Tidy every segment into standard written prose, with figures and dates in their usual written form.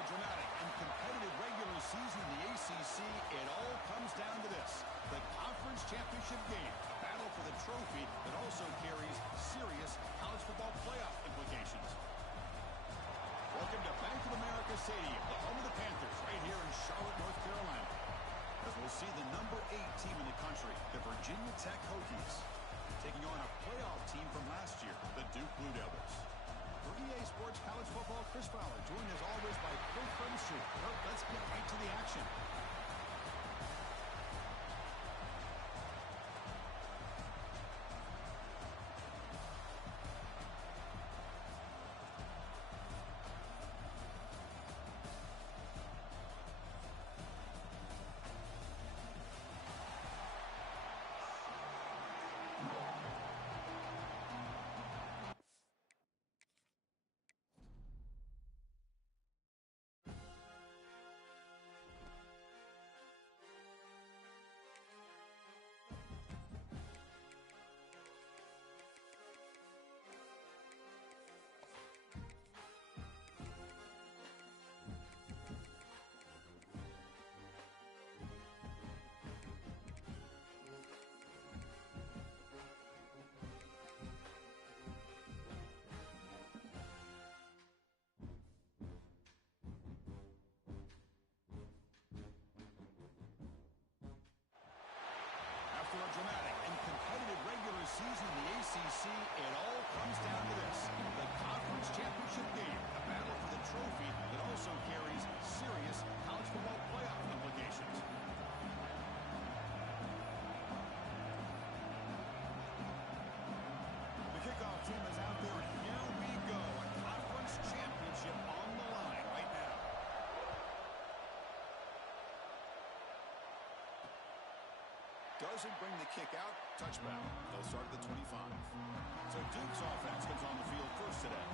a dramatic and competitive regular season in the ACC, it all comes down to this: the conference championship game, a battle for the trophy that also carries serious college football playoff implications. Welcome to Bank of America Stadium, the home of the Panthers, right here in Charlotte, North Carolina, as we'll see the number 8 team in the country, the Virginia Tech Hokies, taking on a playoff team from last year, the Duke Blue Devils. For EA Sports College Football, Chris Fowler, joined as always by Kirk Herbstreit. Kirk, let's get right to the action. After a dramatic and competitive regular season in the ACC, it all comes down to this: the conference championship game, a battle for the trophy that also carries serious college football playoff implications. The kickoff team is out there, and here we go. A conference championship on the line right now. Doesn't bring the kick out. Touchback. They'll start at the 25. So Duke's offense comes on the field first today.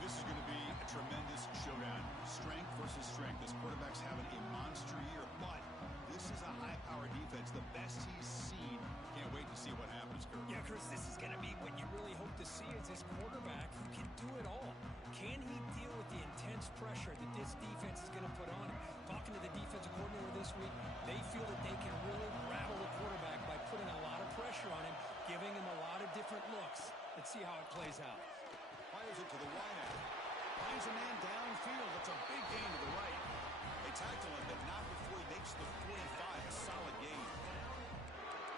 This is going to be a tremendous showdown. Strength versus strength. This quarterback's having a monster year, but this is a high-powered defense, the best he's seen. Can't wait to see what happens, Kurt. Yeah, Chris, this is going to be what you really hope to see is this quarterback who can do it all. Can he deal with the intense pressure that this defense is going to put on him? Talking to the defensive coordinator this week, they feel that they can really rattle the quarterback by putting a lot of pressure on him, giving him a lot of different looks. Let's see how it plays out. Fires it to the wideout. Finds a man downfield. It's a big gain to the right. They tackle him, but not before he makes the 45. A solid gain.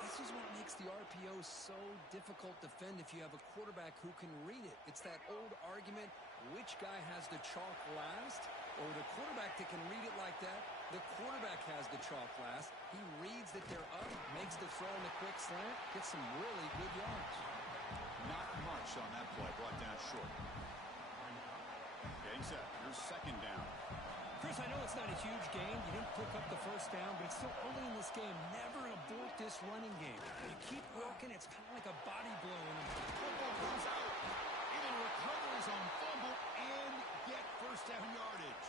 This is what makes the RPO so difficult to defend if you have a quarterback who can read it. It's that old argument, which guy has the chalk last? Or the quarterback that can read it like that, the quarterback has the chalk last. He reads that they're up, makes the throw in the quick slant, gets some really good yards. Not much on that play, brought down short. Getting set. Here's second down. Chris, I know it's not a huge gain. You didn't pick up the first down, but it's still early in this game. Never abort this running game. You keep working, it's kind of like a body blow. Football goes out. Even recovers on fumble and get first down yardage.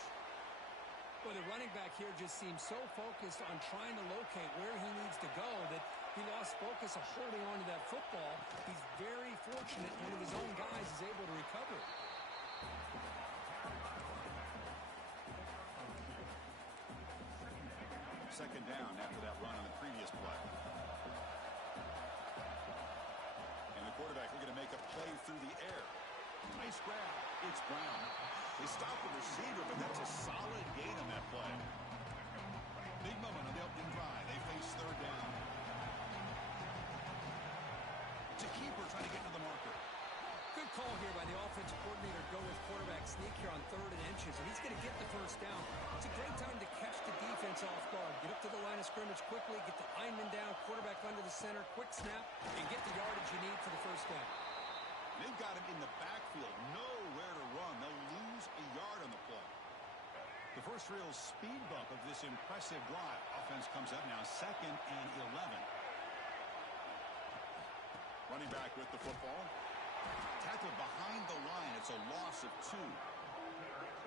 Well, the running back here just seems so focused on trying to locate where he needs to go that he lost focus of holding on to that football. He's very fortunate one of his own guys is able to recover it. Second down after that run on the previous play. And the quarterback looking to make a play through the air. Nice grab. It's Brown. They stop the receiver, but that's a solid gain on that play. Big moment on the opening drive. They face third down. It's a keeper trying to get to the marker. Good call here by the offensive coordinator to go with quarterback sneak here on 3rd and inches, and he's going to get the first down. It's a great time to catch the defense off guard. Get up to the line of scrimmage quickly, get the lineman down, quarterback under the center, quick snap, and get the yardage you need for the first down. They've got him in the backfield, nowhere to run. They'll lose a yard on the play. The first real speed bump of this impressive drive. Offense comes up now, 2nd and 11. Running back with the football. Tackled behind the line. It's a loss of 2.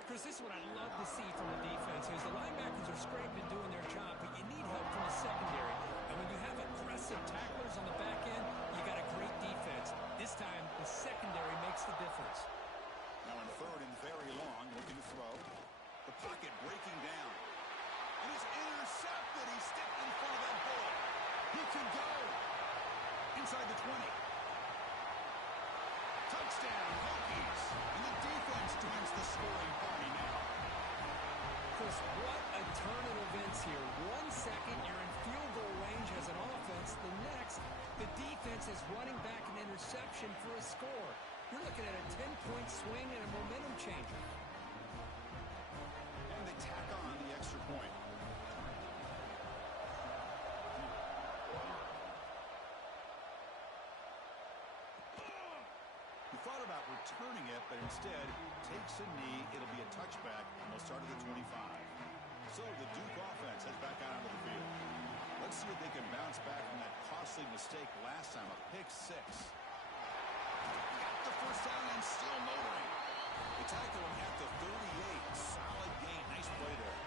Chris, this is what I love to see from the defense is the linebackers are scraping doing their job, but you need help from the secondary. And when you have aggressive tacklers on the back end, you got a great defense. This time, the secondary makes the difference. Now in 3rd and very long, looking to throw. The pocket inside the 20. Touchdown, Hokies. And the defense joins the scoring party now. Chris, what a turn of events here. 1 second, you're in field goal range as an offense. The next, the defense is running back an interception for a score. You're looking at a 10-point swing and a momentum changer. And they tack on the extra point. He thought about returning it, but instead takes a knee. It'll be a touchback, and they'll start at the 25. So the Duke offense heads back out onto the field. Let's see if they can bounce back from that costly mistake last time, a pick six. Got the first down and still motoring. They tackle him at the 38. Solid gain. Nice play there.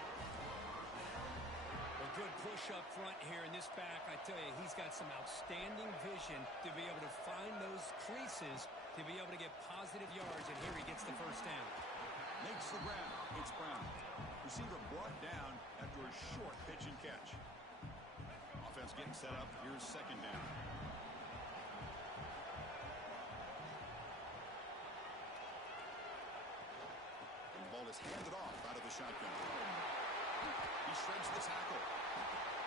A good push up front here in this back. I tell you, he's got some outstanding vision to be able to find those creases, to be able to get positive yards, and here he gets the first down. Makes the grab. It's Brown. Receiver brought down after a short pitch and catch. Offense getting set up. Here's second down. And the ball is handed off out of the shotgun. He shreds the tackle.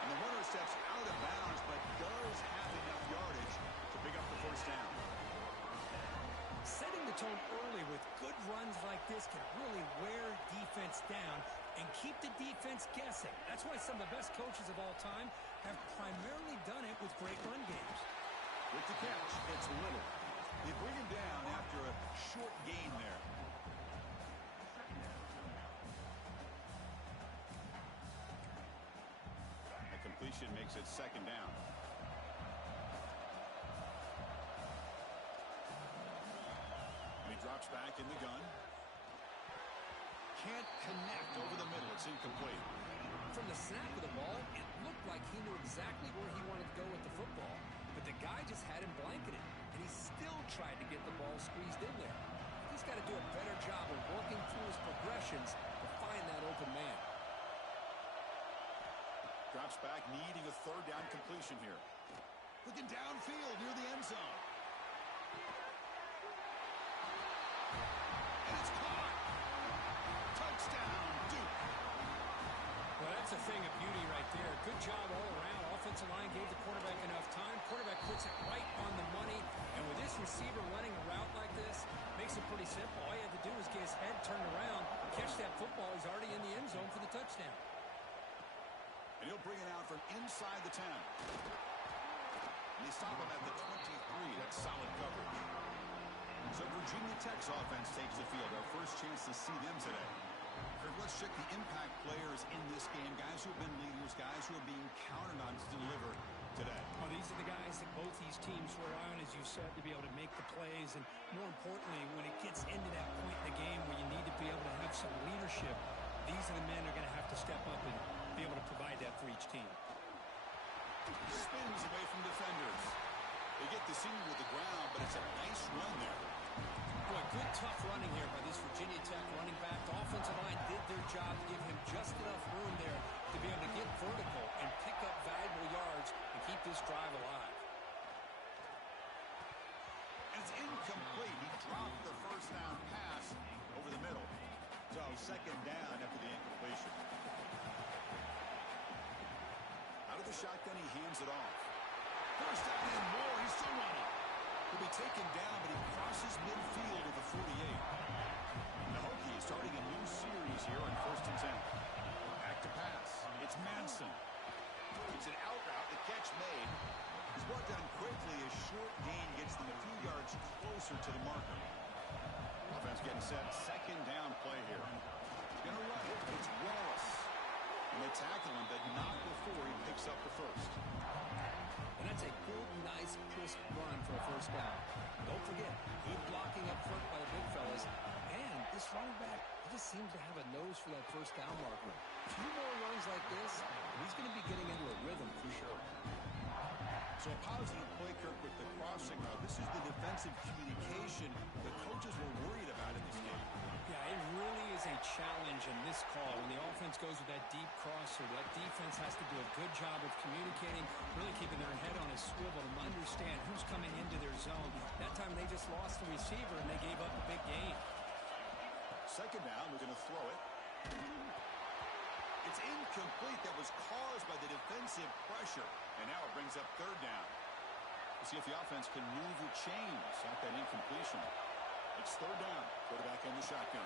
And the runner steps out of bounds, but does have enough yardage to pick up the first down. Setting the tone early with good runs like this can really wear defense down and keep the defense guessing. That's why some of the best coaches of all time have primarily done it with great run games. With the catch, it's Little. They bring him down after a short gain there. A completion makes it second down. And he drops back in the gun. Can't connect over the middle. It's incomplete. From the snap of the ball, it looked like he knew exactly where he wanted to go with the football, but the guy just had him blanketed, and he still tried to get the ball squeezed in there. He's got to do a better job of working through his progressions to find that open man. Drops back, needing a third down completion here. Looking downfield near the end zone. And it's caught. Touchdown, Duke. Well, that's a thing of beauty right there. Good job all around. Offensive line gave the quarterback enough time. Quarterback puts it right on the money. And with this receiver running a route like this, makes it pretty simple. All you had to do was get his head turned around, catch that football. He's already in the end zone for the touchdown. And he'll bring it out from inside the 10. And they stop him at the 23. That's solid coverage. So Virginia Tech's offense takes the field. Our first chance to see them today. Kirk, let's check the impact players in this game. Guys who have been leaders, guys who are being counted on to deliver today. Well, these are the guys that both these teams rely on, as you said, to be able to make the plays. And more importantly, when it gets into that point in the game where you need to be able to have some leadership, these are the men that are going to have to step up and be able to provide that for each team. Spins away from defenders. They get the senior to the ground, but it's a nice run there. Boy, good tough running here by this Virginia Tech running back. The offensive line did their job to give him just enough room there to be able to get vertical and pick up valuable yards and keep this drive alive. And it's incomplete. He dropped the first down pass over the middle. So second down after the incompletion. Out of the shotgun, he hands it off. First down and more. He's still running. He'll be taken down, but he crosses midfield with a 48. The Hokies starting a new series here on 1st and 10. Back to pass. It's Manson. It's an out route. The catch made. He's brought down quickly. A short gain gets them a few yards closer to the marker. Offense getting set. Second down play here. Gonna run it. It's Wallace. And they tackle him, but not before he picks up the first. And that's a good, nice, crisp run for a first down. Don't forget, good blocking up front by the big fellas. And this running back, he just seems to have a nose for that first down marker. A few more runs like this, and he's going to be getting into a rhythm for sure. So a positive play, Kirk, with the crossing route. This is the defensive communication the coaches were worried about in this game. Yeah, it really is a challenge in this call. When the offense goes with that deep crosser, that defense has to do a good job of communicating, really keeping their head on a swivel and understand who's coming into their zone. That time they just lost the receiver and they gave up a big gain. Second down, we're going to throw it. It's incomplete. That was caused by the defensive pressure. And now it brings up third down. We'll see if the offense can move the chains at that incompletion. It's third down. Quarterback in the shotgun.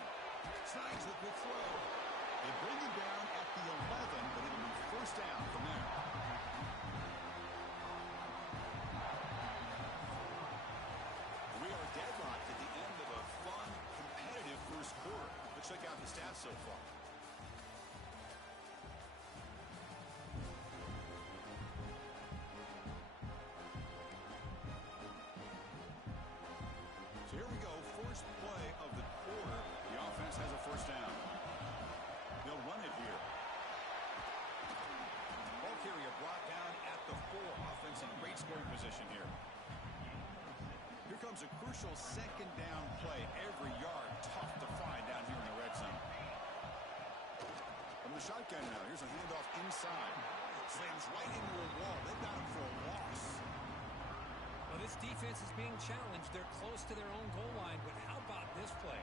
Slides the quick throw. They bring him down at the 11, but it'll be first down from there. We are deadlocked at the end of a fun, competitive first quarter. Let's check out the stats so far. So here we go, first play of the quarter. The offense has a first down. They'll run it here. Ball carrier brought down at the 4. Offense in great scoring position here. Here comes a crucial second down play. Every yard tough to find down here in the red zone. From the shotgun now, here's a handoff inside. Slams right into a wall. They've got him for a loss. Well, this defense is being challenged. They're close to their own goal line, but how about this play?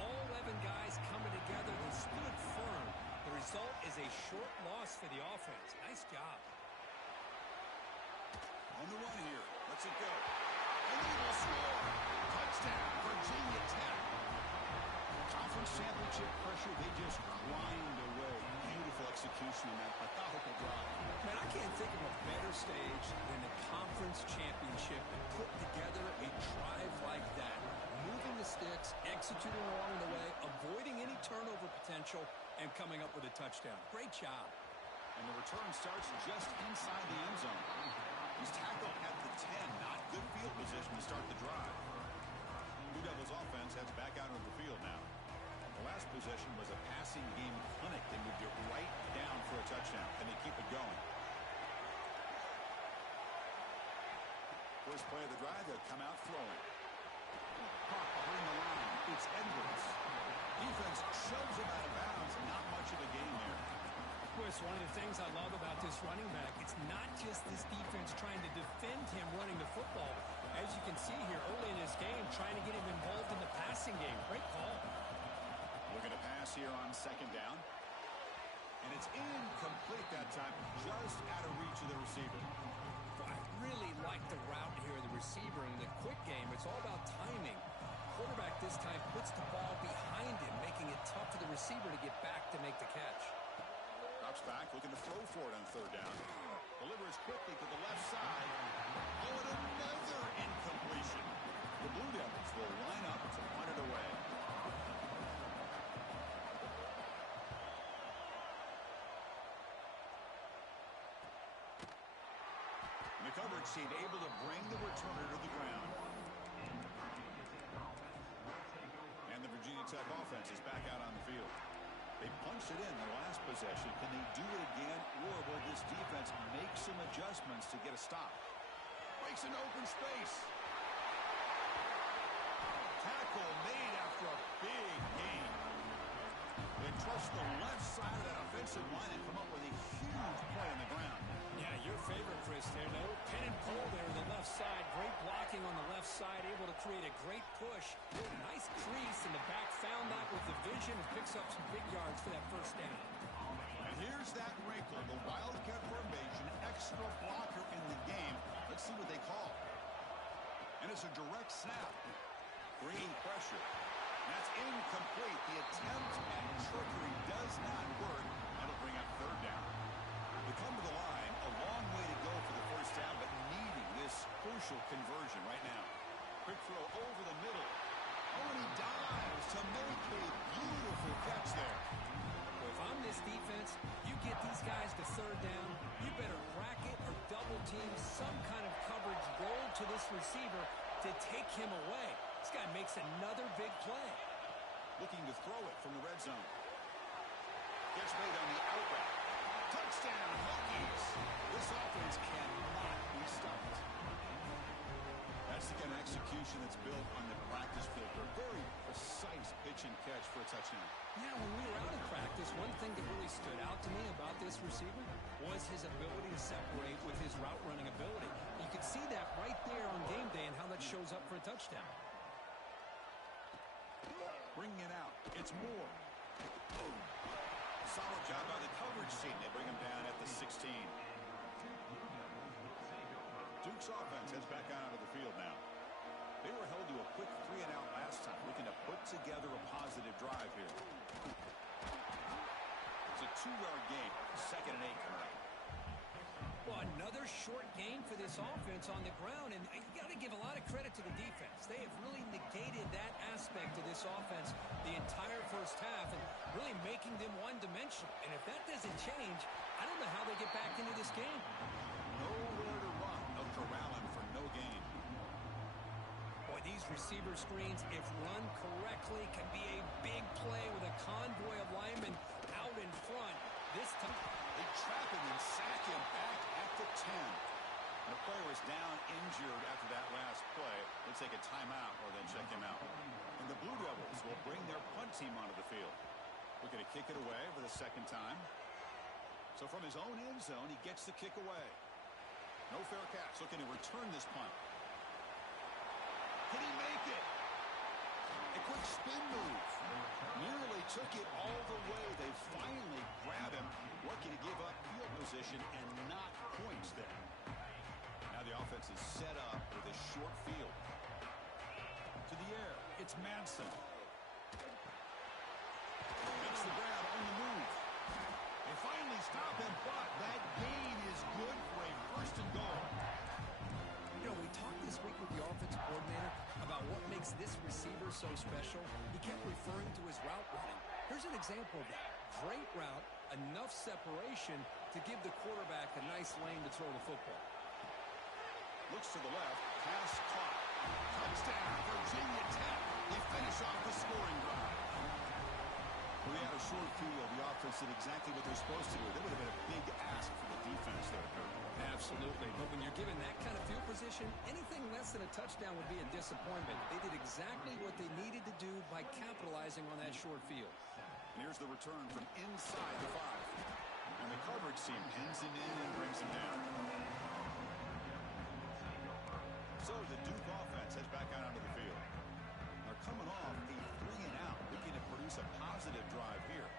All 11 guys coming together. They stood firm. The result is a short loss for the offense. Nice job. On the run here. Lets it go. And they will score. Touchdown, Virginia Tech. Conference championship pressure, they just grind away. Beautiful execution in that methodical drive. Man, I can't think of a better stage than a conference championship to put together a drive like that. Moving the sticks, executing along the way, avoiding any turnover potential, and coming up with a touchdown. Great job. And the return starts just inside the end zone. He's tackled at the 10. Not good field position to start the drive. Blue Devils offense heads back out onto the field now. The last possession was a passing game clinic. They moved it right down for a touchdown, and they keep it going. First play of the drive, they'll come out throwing. Caught behind the line. It's Edwards. Defense shoves him out of bounds. Not much of a gain there. Chris, one of the things I love about this running back, it's not just this defense trying to defend him running the football. As you can see here early in this game, trying to get him involved in the passing game. Great call. Looking to pass here on second down. And it's incomplete that time, just out of reach of the receiver. I really like the route here of the receiver. In the quick game, it's all about timing. Quarterback this time puts the ball behind him, making it tough for the receiver to get back to make the catch. Drops back, looking to throw for it on third down. Delivers quickly to the left side. Oh, and another incompletion. The Blue Devils will line up to punt it away. And the coverage team able to bring the returner to the ground. And the Virginia Tech offense is back out on the field. They punched it in the last possession. Can they do it again, or will this defense make some adjustments to get a stop? Breaks an open space. Tackle made after a big gain. They trust the left side of that offensive line and come up with a huge play on the ground. Yeah, your favorite, Chris, there. No pin and pull there on the left side. Great blocking on the left side, able to create a great push. Nice crease in the back, found that with the vision and picks up some big yards for that first down. And here's that wrinkle, the Wildcat formation, extra blocker in the game. Let's see what they call. And it's a direct snap. Bringing pressure. And that's incomplete. The attempt at trickery does not work. That'll bring up third down. They come to the line, a long way to go for the first down, but needing this crucial conversion right now. Quick throw over the middle. Oh, and he dives to make a beautiful catch there. Well, if I'm this defense, you get these guys to third down, you better bracket or double team some kind of coverage roll to this receiver to take him away. This guy makes another big play. Looking to throw it from the red zone. Catch made on the out route. Touchdown, Hokies. This offense cannot be stopped. That's the kind of execution that's built on the practice field. A very precise pitch and catch for a touchdown. Yeah, when we were out in practice, one thing that really stood out to me about this receiver was his ability to separate with his route running ability. You could see that right there on game day and how that shows up for a touchdown. Bringing it out. It's Moore. Solid job by the coverage team. They bring him down at the 16. Duke's offense heads back out onto the field now. They were held to a quick 3-and-out last time, looking to put together a positive drive here. It's a 2-yard gain. 2nd and 8 coming up. Well, another short gain for this offense on the ground, and you got to give a lot of credit to the defense. They have really negated that aspect of this offense the entire first half and really making them one-dimensional. And if that doesn't change, I don't know how they get back into this game. Nowhere to run. No corralling for no gain. Boy, these receiver screens, if run correctly, can be a big play with a convoy of linemen out in front. This time, they trap him and sack him back at the 10. The player is down injured after that last play. They'll take a timeout or then check him out. And the Blue Devils will bring their punt team onto the field. Looking to kick it away for the 2nd time. So from his own end zone, he gets the kick away. No fair catch. Looking to return this punt. Can he make it? A quick spin move. Nearly took it all the way. They finally grab him. Lucky to give up field position and not points there. Now the offense is set up with a short field. To the air. It's Manson. Makes the grab on the move. They finally stop him, but that gain is good for a 1st and goal. You know, we talked this week with the offensive coordinator about what makes this receiver so special. He kept referring to his route running. Here's an example of that. Great route, enough separation to give the quarterback a nice lane to throw the football. Looks to the left, pass caught. Touchdown, Virginia Tech. They finish off the scoring drive. We had a short field. The offense did exactly what they're supposed to do. That would have been a big ask for the defense there, Kurt. Absolutely. But when you're given that kind of field position, anything less than a touchdown would be a disappointment. They did exactly what they needed to do by capitalizing on that short field. And here's the return from inside the 5. And the coverage team pins him in and brings him down. So the Duke offense heads back out onto the field. They're coming off a 3-and-out, looking to produce a positive drive here.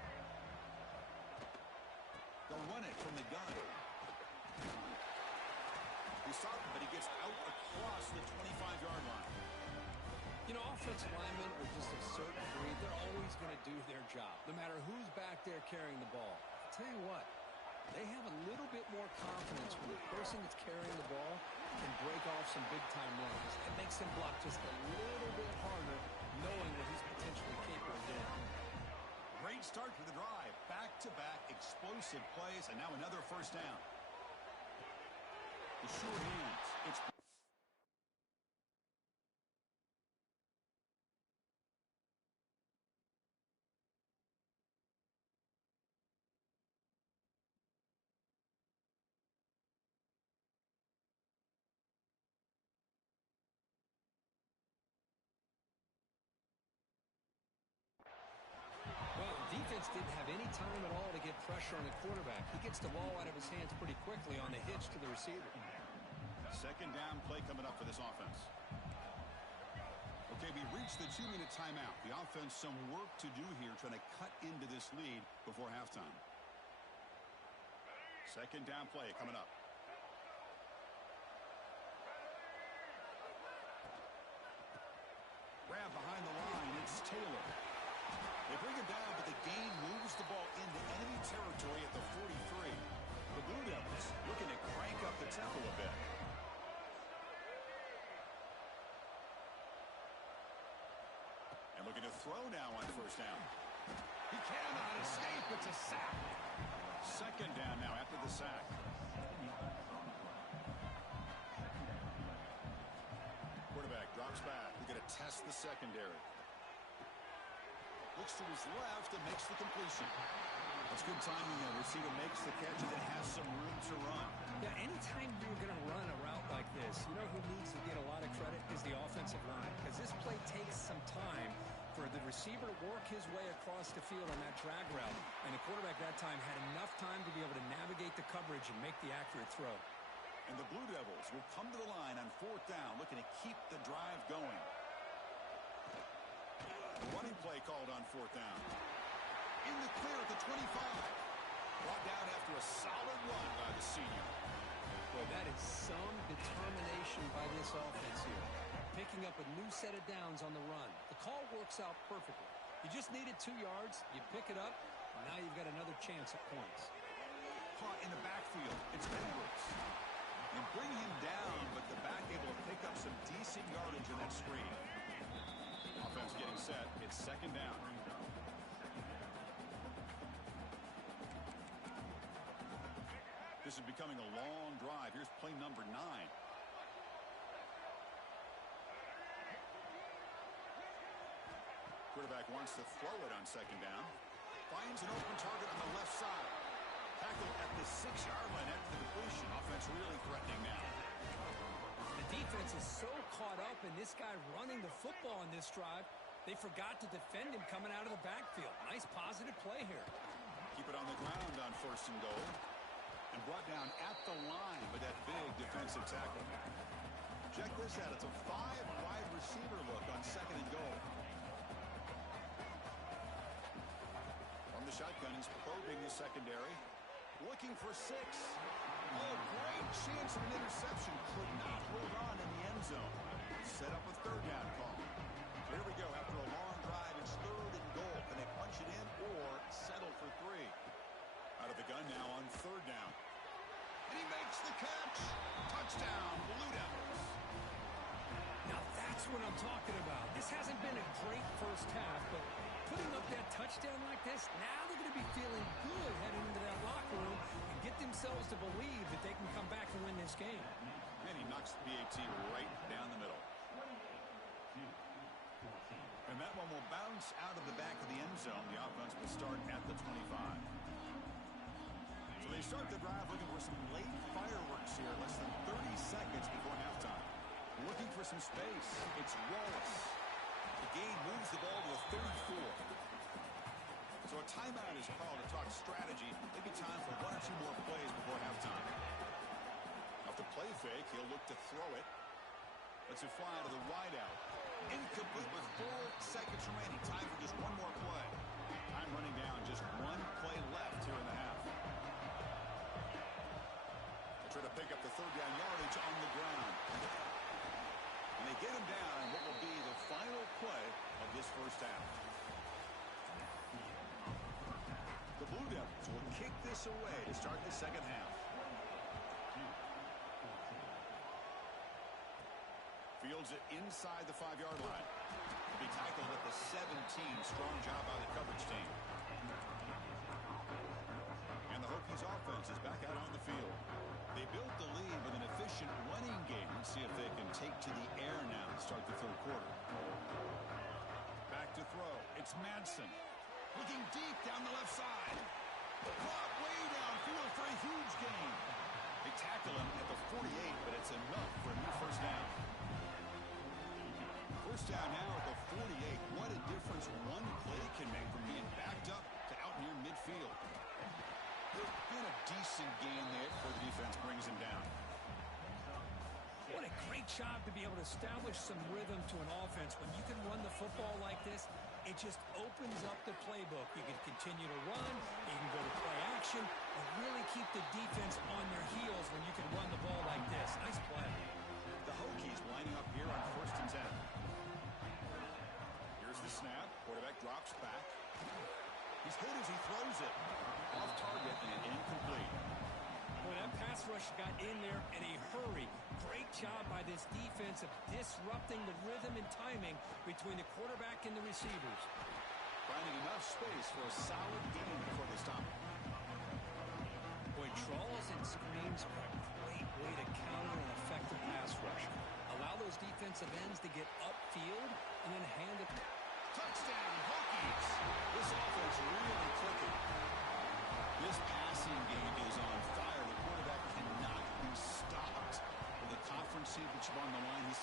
They'll run it from the gun. He's stopped, but he gets out across the 25-yard line. You know, offensive linemen are just a certain breed. They're always going to do their job, no matter who's back there carrying the ball. I'll tell you what, they have a little bit more confidence when the person that's carrying the ball can break off some big-time runs. It makes him block just a little bit harder, knowing what he's potentially capable of doing. Great start for the drive. Back-to-back explosive plays, and now another 1st down. The short hands. It's defense didn't have any time at all to get pressure on the quarterback. He gets the ball out of his hands pretty quickly on the hitch to the receiver. 2nd down play coming up for this offense. Okay, we reached the 2-minute timeout. The offense some work to do here, trying to cut into this lead before halftime. 2nd down play coming up. Grab behind the line. It's Taylor. They bring him down, but the gain moves the ball into enemy territory at the 43. The Blue Devils looking to crank up the tempo a bit. And looking to throw now on 1st down. He cannot escape. It's a sack. 2nd down now after the sack. Quarterback drops back. We're going to test the secondary. Looks to his left and makes the completion. That's good timing there. Receiver makes the catch and then has some room to run. Yeah, anytime you're going to run a route like this, you know who needs to get a lot of credit is the offensive line, because this play takes some time for the receiver to work his way across the field on that drag route, and the quarterback that time had enough time to be able to navigate the coverage and make the accurate throw. And the Blue Devils will come to the line on 4th down, looking to keep the drive going. The running play called on 4th down. In the clear at the 25. Brought down after a solid run by the senior. Boy, that is some determination by this offense here. Picking up a new set of downs on the run. The call works out perfectly. You just needed 2 yards. You pick it up. And now you've got another chance at points. Caught in the backfield. It's Edwards. And bring him down, but the back able to pick up some decent yardage in that screen. Offense getting set. It's 2nd down. This is becoming a long drive. Here's play number 9. Quarterback wants to throw it on 2nd down. Finds an open target on the left side. Tackled at the 6-yard line after the completion. Offense really threatening now. The defense is so caught up in this guy running the football on this drive, they forgot to defend him coming out of the backfield. Nice positive play here. Keep it on the ground on 1st and goal. And brought down at the line with that big defensive tackle. Check this out. It's a 5-wide receiver look on 2nd and goal. From the shotgun, he's probing the secondary. Looking for 6. Oh, great chance of an interception. Could not hold on in the end zone. Set up a 3rd down call. So here we go. After a long drive, it's 3rd and goal. Can they punch it in or settle for 3? Out of the gun now on 3rd down. And he makes the catch. Touchdown, Blue Devils. Now that's what I'm talking about. This hasn't been a great first half, but putting up that touchdown like this, now they're going to be feeling good heading into that locker room and get themselves to believe that they can come back and win this game. And he knocks the BAT right down the middle. And that one will bounce out of the back of the end zone. The offense will start at the 25. So they start the drive looking for some late fireworks here, less than 30 seconds before halftime. Looking for some space. It's Wallace. The game moves the ball to a 34. So a timeout is called to talk strategy. Maybe time for 1 or 2 more plays before halftime. Off the play fake, he'll look to throw it. Lets it fly to the wideout. Incomplete with 4 seconds remaining. Time for just 1 more play. Time running down. Just 1 play left here in the half. They try to pick up the 3rd down yardage on the ground. And they get him down in what will be the final play of this first half. The Blue Devils will kick this away to start the second half. Fields it inside the 5-yard line. He'll be tackled at the 17. Strong job by the coverage team. And the Hokies offense is back out on the field. They built the lead with an efficient running game. Let's see if they can take to the air now to start the 3rd quarter. Back to throw. It's Madsen. Looking deep down the left side. Caught way downfield for a huge gain. They tackle him at the 48, but it's enough for a new first down. First down now at the 48. What a difference 1 play can make from being backed up to out near midfield. And a decent gain there before the defense brings him down. What a great job to be able to establish some rhythm to an offense. When you can run the football like this, it just opens up the playbook. You can continue to run, you can go to play action, and really keep the defense on their heels when you can run the ball like this. Nice play. The Hokies lining up here on 1st and 10. Here's the snap. Quarterback drops back. He's hit as he throws it. Off target and incomplete. Boy, that pass rush got in there in a hurry. Great job by this defense of disrupting the rhythm and timing between the quarterback and the receivers. Finding enough space for a solid gain before they stop it. Boy, draws and screens are a great way to counter an effective pass rush. Allow those defensive ends to get upfield and then hand it. Touchdown, Hokies! This offense really clicking.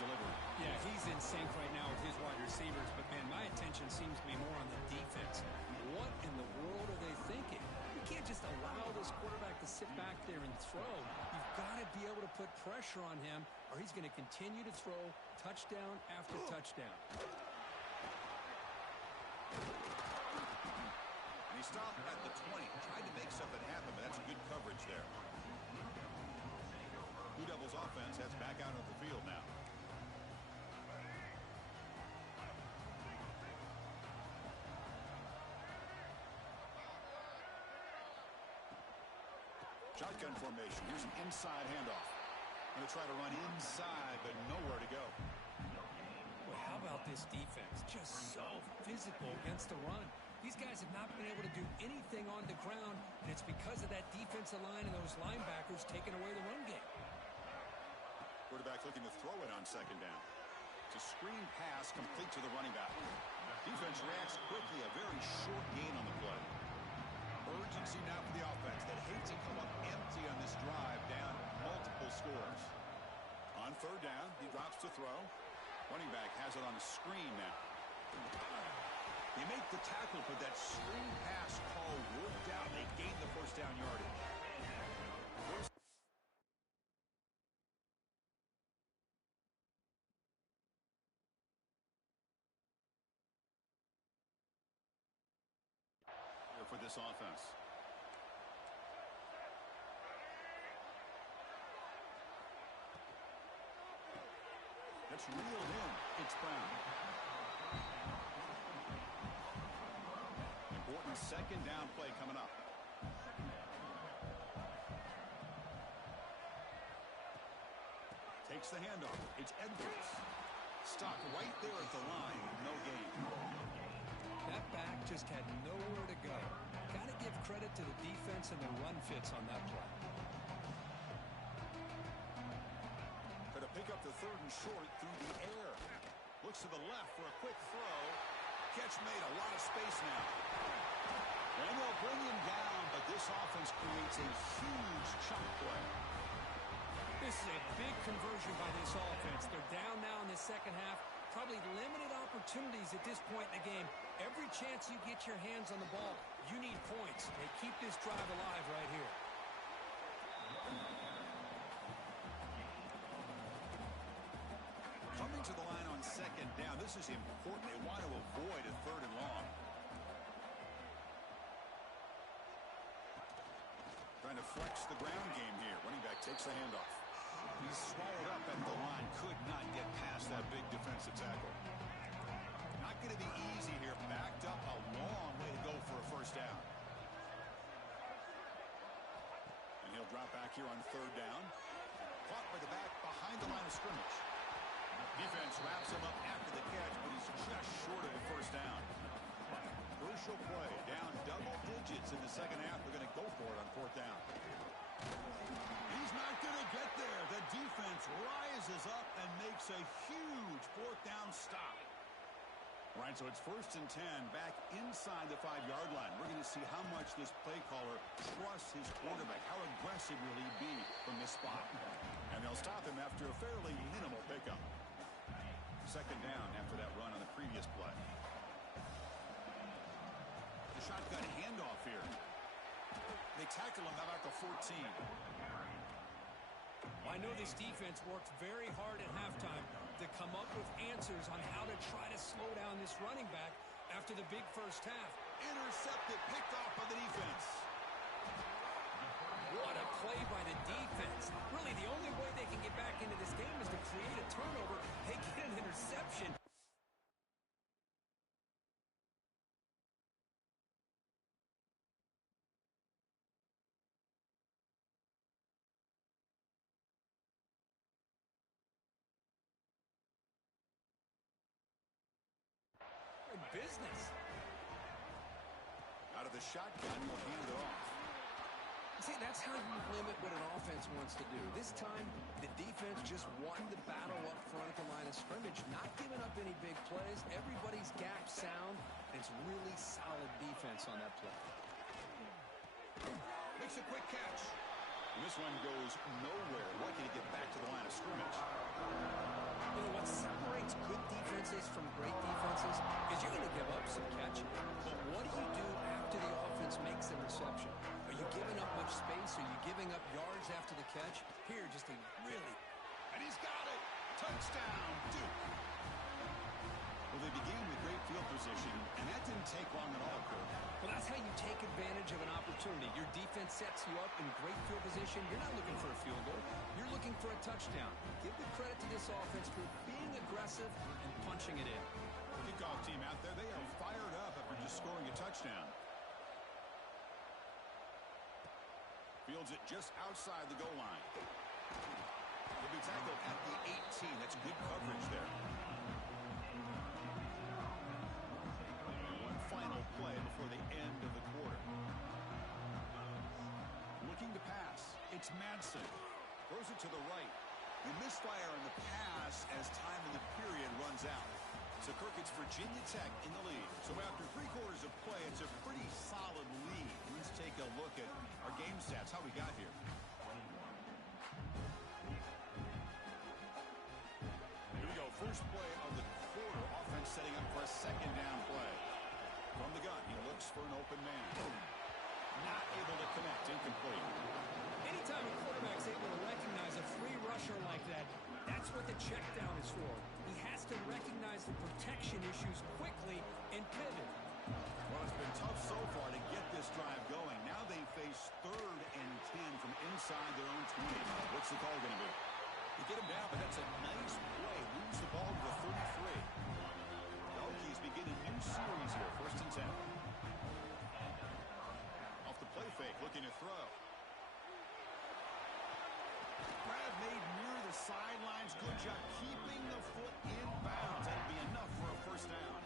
delivery. Yeah, he's in sync right now with his wide receivers, but, man, my attention seems to be more on the defense. What in the world are they thinking? You can't just allow this quarterback to sit back there and throw. You've got to be able to put pressure on him, or he's going to continue to throw touchdown after touchdown. And he stopped at the 20. Tried to make something happen, but that's good coverage there. Blue Devils offense heads back out of the field now. Shotgun formation. Here's an inside handoff. Going to try to run inside, but nowhere to go. Well, how about this defense? Just so physical against the run. These guys have not been able to do anything on the ground, and it's because of that defensive line and those linebackers taking away the run game. Quarterback looking to throw it on second down. It's a screen pass complete to the running back. Defense reacts quickly. A very short gain on the play. Urgency now for the offense that hates to come up empty on this drive, down multiple scores. On third down, he drops to throw. Running back has it on the screen now. They make the tackle, but that screen pass call worked out. They gained the first down yardage. For this offense. It's reeled in. It's Brown. Important second down play coming up. Takes the handoff. It's Edwards. Stopped right there at the line. No gain. That back just had nowhere to go. Got to give credit to the defense and the run fits on that play. Going to pick up the third and short through the air. Looks to the left for a quick throw. Catch made. A lot of space now. And they'll bring him down, but this offense creates a huge chunk play. This is a big conversion by this offense. They're down now in the second half. Probably limited opportunities at this point in the game. Every chance you get your hands on the ball, you need points. They keep this drive alive right here. Coming to the line on second down. This is important. They want to avoid a third and long. Trying to flex the ground game here. Running back takes the handoff. He's swallowed up at the line. Could not get past that big defensive tackle. Not going to be easy here. Backed up a long way to go for a first down. And he'll drop back here on third down. Caught by the back behind the line of scrimmage. Defense wraps him up after the catch, but he's just short of a first down. Crucial play. Down double digits in the second half. They're going to go for it on fourth down. He's not going to get there. The defense rises up and makes a huge fourth down stop. All right, so it's 1st and 10 back inside the 5-yard line. We're going to see how much this play caller trusts his quarterback. How aggressive will he be from this spot? And they'll stop him after a fairly minimal pickup. Second down after that run on the previous play. The shotgun handoff here. They tackle him about the 14. I know this defense worked very hard at halftime to come up with answers on how to try to slow down this running back after the big first half. Intercepted, picked off by the defense. What a play by the defense. Really, the only way they can get back into this game is to create a turnover. They get an interception. Business. Out of the shotgun, will hand it off. See, that's how you limit what an offense wants to do. This time, the defense just won the battle up front at the line of scrimmage, not giving up any big plays. Everybody's gap sound. It's really solid defense on that play. Makes a quick catch. And this one goes nowhere. Lucky to get back to the line of scrimmage. You know, what separates good defenses from great defenses is you're going to give up some catching. But what do you do after the offense makes the reception? Are you giving up much space? Are you giving up yards after the catch? Here, just a really... And he's got it. Touchdown, Duke. Well, they began with great field position, and that didn't take long at all, Kirk. Well, that's how you take advantage of an opportunity. Your defense sets you up in great field position. You're not looking for a field goal. You're looking for a touchdown. Give the credit to this offense for being aggressive and punching it in. Kickoff team out there, they are fired up after just scoring a touchdown. Fields it just outside the goal line. He'll be tackled at the 18. That's good coverage there. One final play before the end of the quarter. Looking to pass. It's Madsen. Throws it to the right. The misfire in the pass as time in the period runs out. So, Kirk, it's Virginia Tech in the lead. So after 3 quarters of play, it's a pretty solid lead. Let's take a look at our game stats, how we got here. Here we go. First play of the quarter. Offense setting up for a second down play. From the gun, he looks for an open man. Not able to connect. Incomplete. Anytime a quarterback's able to recognize a free rusher like that, that's what the check down is for. He has to recognize the protection issues quickly and pivot. Well, it's been tough so far to get this drive going. Now they face 3rd and 10 from inside their own 20. What's the call going to be? They get him down, but that's a nice play. Moves the ball to the 33. The Hokies begin a new series here. 1st and 10. Off the play fake, looking to throw. Grab made near the sidelines. Good job keeping the foot in bounds. That'll be enough for a 1st down.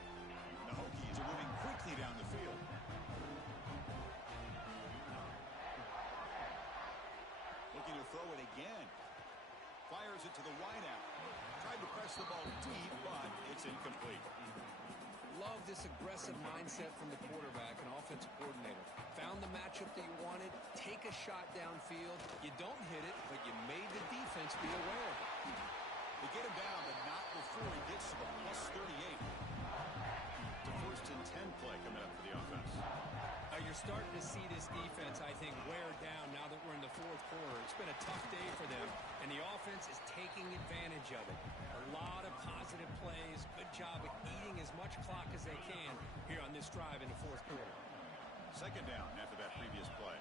The Hokies are moving quickly down the field. Looking to throw it again. Fires it to the wideout. Tried to press the ball deep, but it's incomplete. Love this aggressive mindset from the quarterback and offensive coordinator. Found the matchup that you wanted. Take a shot downfield. You don't hit it, but you made the defense be aware of it. They get him down, but not before he gets to the plus 38. It's a 1st and 10 play coming up for the offense. You're starting to see this defense, I think, wear down now that we're in the 4th quarter. It's been a tough day for them, and the offense is taking advantage of it. A lot of positive plays. Good job at eating as much clock as they can here on this drive in the 4th quarter. 2nd down after that previous play.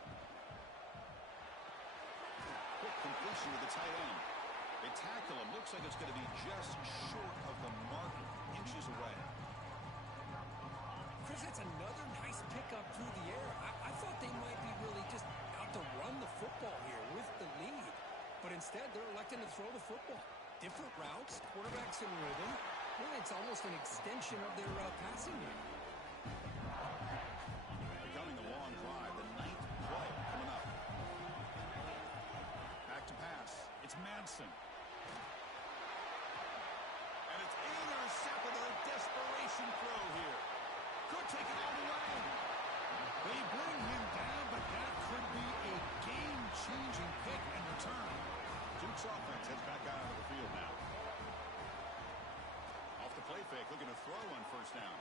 Quick completion to the tight end. They tackle him. Looks like it's going to be just short of the mark, inches away. Chris, that's another nice pickup through the air. I thought they might be really just out to run the football here with the lead. But instead, they're electing to throw the football. Different routes, quarterbacks in rhythm. Really, it's almost an extension of their passing game. Becoming a long drive, the 9th play coming up. Back to pass. It's Madsen. And it's intercepted. A desperation throw here. Could take it all the way. They bring him down, but that could be a game-changing pick and return. Duke's offense heads back out onto the field now. Off the play fake, looking to throw on 1st down.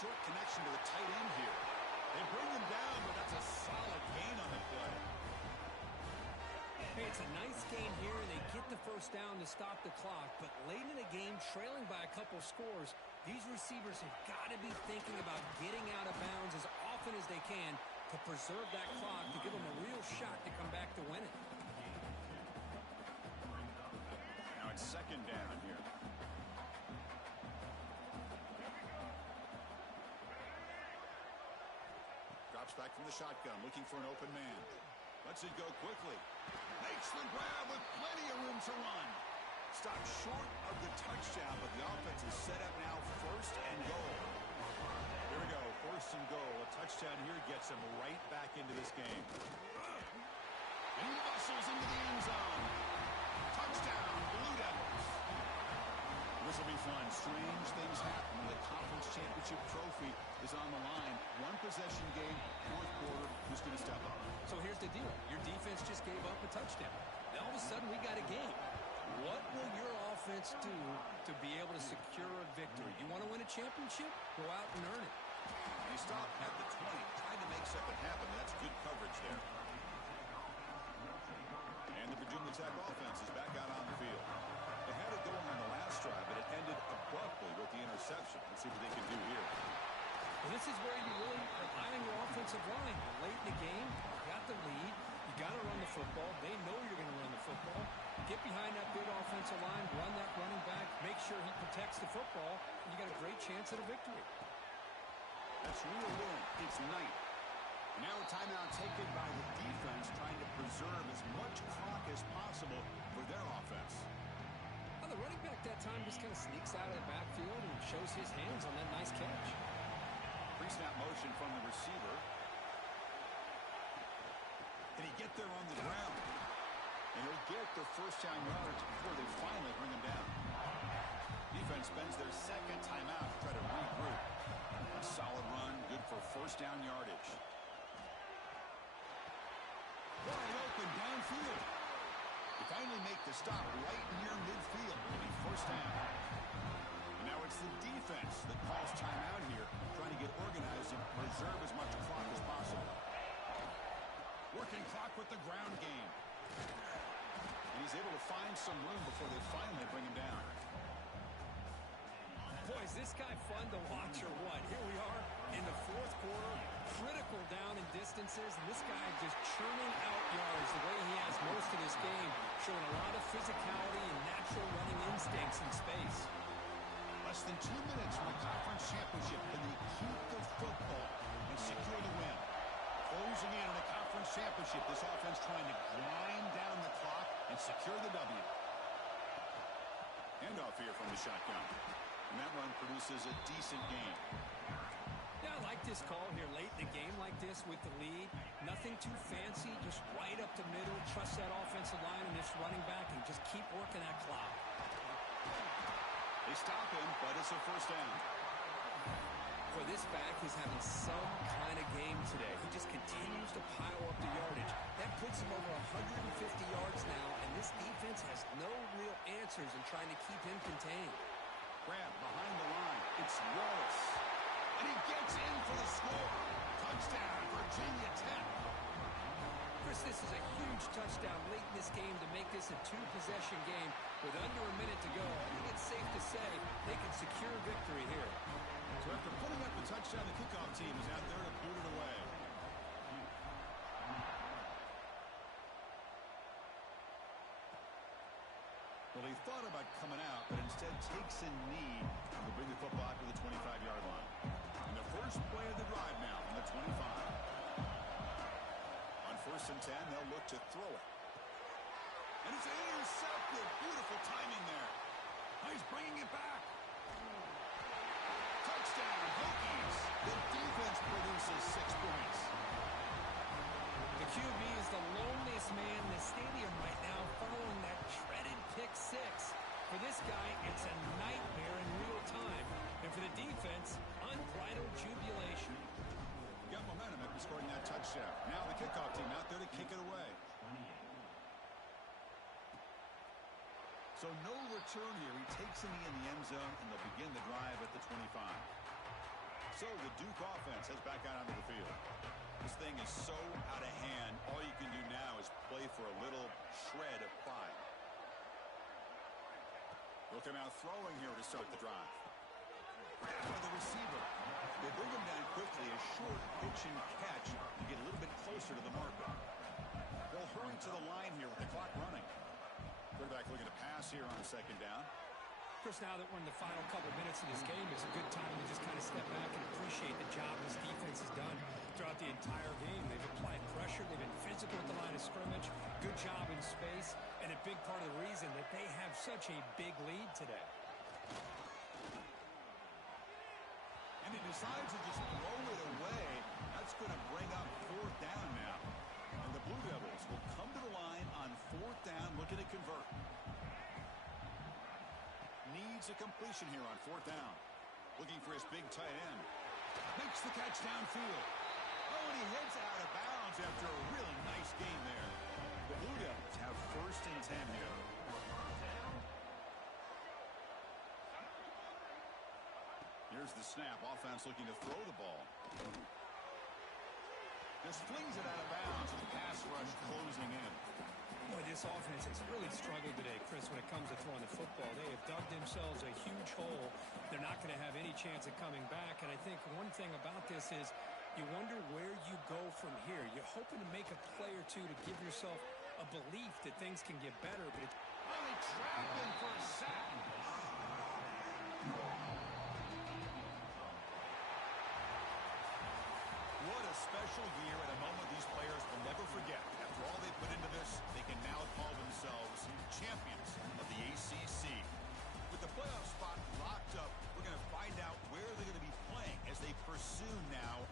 Short connection to the tight end here. They bring him down, but that's a solid gain on the play. Hey, it's a nice gain here. They get the 1st down to stop the clock, but late in the game, trailing by a couple scores, these receivers have got to be thinking about getting out of bounds as often as they can to preserve that clock, to give them a real shot to come back to win it. Now it's 2nd down here. Drops back from the shotgun, looking for an open man. Lets it go quickly. Makes the grab with plenty of room to run. Stopped short of the touchdown, but the offense is set up now 1st and goal. Here we go, 1st and goal. A touchdown here gets him right back into this game. And he muscles into the end zone. Touchdown, Blue Devils. This will be fun. Strange things happen when the conference championship trophy is on the line. 1 possession game, 4th quarter. Who's going to step up? So here's the deal. Your defense just gave up a touchdown. Now all of a sudden we got a game. What will your offense do to be able to secure a victory? You want to win a championship? Go out and earn it. They stop at the 20, trying to make something happen. That's good coverage there. And the Virginia Tech offense is back out on the field. They had it going on the last drive, but it ended abruptly with the interception. Let's see what they can do here. Well, this is where you really rely on your offensive line. Late in the game, you got the lead. You got to run the football. They know you're going to run the football. Get behind that big offensive line, run that running back, make sure he protects the football, and you got a great chance at a victory. That's real win. It's night. Now a timeout taken by the defense, trying to preserve as much clock as possible for their offense. Well, the running back that time just kind of sneaks out of the backfield and shows his hands on that nice catch. Pre-snap motion from the receiver. Can he get there on the ground? And he'll get the first down yards before they finally bring him down. Defense spends their second timeout to try to regroup. A solid run, good for first down yardage. Wide open downfield. They finally make the stop right near midfield. It'll be first down. And now it's the defense that calls timeout here, trying to get organized and preserve as much clock as possible. Working clock with the ground game. And he's able to find some room before they finally bring him down. Boy, is this guy fun to watch or what? Here we are in the fourth quarter, critical down in distances, and this guy just churning out yards the way he has most of this game, showing a lot of physicality and natural running instincts in space. Less than 2 minutes from the conference championship. Can they keep the football and secure the win? Closing in on a conference championship, this offense trying to grind down the clock and secure the W. Handoff here from the shotgun. And that run produces a decent gain. Yeah, I like this call here late in the game like this with the lead. Nothing too fancy, just right up the middle. Trust that offensive line and this running back and just keep working that clock. They stop him, but it's a first down. Boy, this back is having some kind of game today. He just continues to pile up the yardage. That puts him over 150 yards now, and this defense has no real answers in trying to keep him contained. Grab behind the line. It's Wallace. And he gets in for the score. Touchdown, Virginia Tech. Chris, this is a huge touchdown late in this game to make this a two-possession game with under a minute to go. I think it's safe to say they can secure victory here. So after putting up the touchdown, the kickoff team is out there to boot it away. Well, he thought about coming out, but instead takes a knee to bring the football out to the 25-yard line. And the first play of the drive now from the 25. On 1st and 10, they'll look to throw it. And it's intercepted. Beautiful timing there. Now he's bringing it back. Touchdown, Hokies. The defense produces 6 points. The QB is the loneliest man in the stadium right now following that shredded pick six. For this guy, it's a nightmare in real time. And for the defense, unbridled jubilation. Got momentum after scoring that touchdown. Now the kickoff team out there to kick it away. So no return here. He takes a knee in the end zone, and they'll begin the drive at the 25. So the Duke offense heads back out onto the field. This thing is so out of hand. All you can do now is play for a little shred of pride. They'll come out throwing here to start the drive. Grab by the receiver. They bring him down quickly. A short pitch and catch to get a little bit closer to the marker. They'll hurry to the line here with the clock running. Quarterback looking to pass here on 2nd down. Chris, now that we're in the final couple minutes of this game, it's a good time to just kind of step back and appreciate the job this defense has done throughout the entire game. They've applied pressure. They've been physical at the line of scrimmage. Good job in space, and a big part of the reason that they have such a big lead today. And he decides to just throw it away. That's going to bring up 4th down now. And the Blue Devils will come to the line on 4th down, looking to convert. Needs a completion here on 4th down. Looking for his big tight end. Makes the catch downfield. Oh, and he heads out of bounds after a really nice game there. The Blue Devils have 1st and 10 here. Here's the snap. Offense looking to throw the ball. Just flings it out of bounds. The pass rush closing in. Boy, this offense has really struggled today, Chris, when it comes to throwing the football. They have dug themselves a huge hole. They're not going to have any chance of coming back. And I think one thing about this is you wonder where you go from here. You're hoping to make a play or two to give yourself a belief that things can get better. But Only traveling